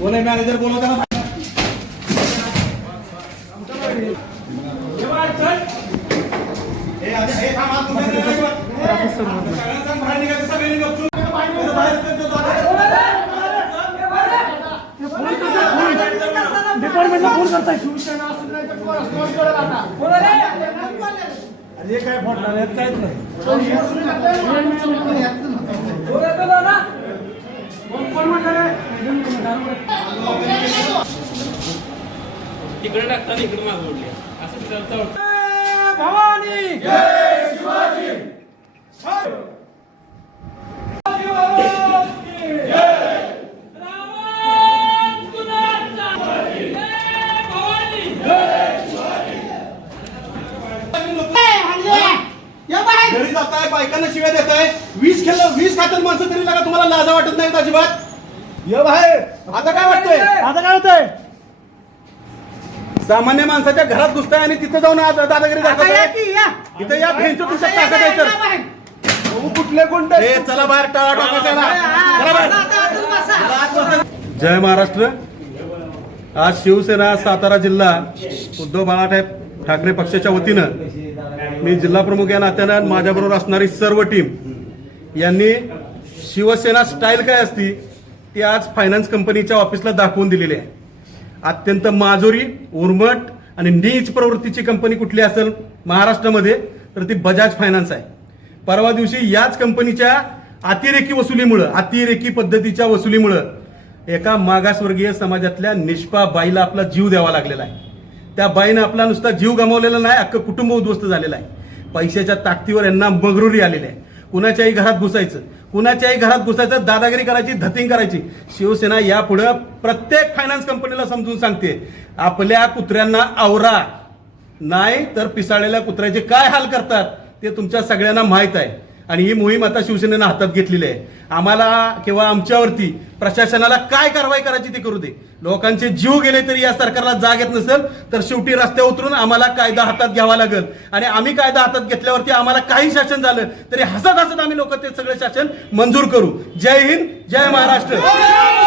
बोले मॅनेजर बोलवता ना हे आधी- हे थांब, हात उभे नाही राहिला. सगळ्यांना सांग, बाहेर निघायचं, सगळे निघा. चूप. बाहेर करतो, डिपार्टमेंटला हे काय फोडणार आहेत? काहीच नाही. तिकडे टाकताना इकडे मागे असं भवानी! घरी जाताय बायकांना शिव्या देताय वीस खेळलं वीस खात्यात माणसं तरी लागा तुम्हाला लाजा वाटत नाही अजिबात. ये बाहेर. आता काय वाटतंय? आता काय होतंय? सामान्य माणसाच्या घरात घुसताय आणि तिथं जाऊन आज दादागिरी दाखवताय. इथं या भेंच तुमच्या ताकद आहे तर. कुठले गुंड? हे चला बाहेर टाळा टाका चला चला बाहेर. जय महाराष्ट्र. आज शिवसेना सातारा जिल्हा उद्धव बाळासाहेब ठाकरे पक्षाच्या वतीनं मी जिल्हा प्रमुख या नात्यानं माझ्याबरोबर असणारी सर्व टीम यांनी शिवसेना स्टाईल काय असती ती आज फायनान्स कंपनीच्या ऑफिसला दाखवून दिलेली आहे. अत्यंत माजोरी उर्मट आणि नीच प्रवृत्तीची कंपनी कुठली असेल महाराष्ट्रामध्ये तर ती बजाज फायनान्स आहे. परवा दिवशी याच कंपनीच्या अतिरेकी वसुलीमुळं अतिरेकी पद्धतीच्या वसुलीमुळं एका मागासवर्गीय समाजातल्या निष्पा बाईला आपला जीव द्यावा लागलेला आहे. त्या बाईनं आपला नुसता जीव गमावलेला नाही अख्खं कुटुंब उद्ध्वस्त झालेलं आहे. पैशाच्या ताकदीवर यांना मगरुरी आलेली आहे. कुणाच्याही घरात घुसायचं कुणाच्याही घरात घुसायचं दादागिरी करायची धतिंग करायची. शिवसेना यापुढं प्रत्येक फायनान्स कंपनीला समजून सांगते आपल्या कुत्र्यांना आवरा. नाही तर पिसाळलेल्या कुत्र्याचे काय हाल करतात ते तुमच्या सगळ्यांना माहीत आहे. आणि ही मोहीम आता शिवसेनेनं हातात घेतलेली आहे. आम्हाला किंवा आमच्यावरती प्रशासनाला काय कारवाई करायची ते करू दे. लोकांचे जीव गेले तरी या सरकारला जाग येत नसेल तर शेवटी रस्त्यावर उतरून आम्हाला कायदा हातात घ्यावा लागेल. आणि आम्ही कायदा हातात घेतल्यावरती आम्हाला काही शासन झालं तरी हसत हसत आम्ही लोक ते सगळे शासन मंजूर करू. जय हिंद जय महाराष्ट्र.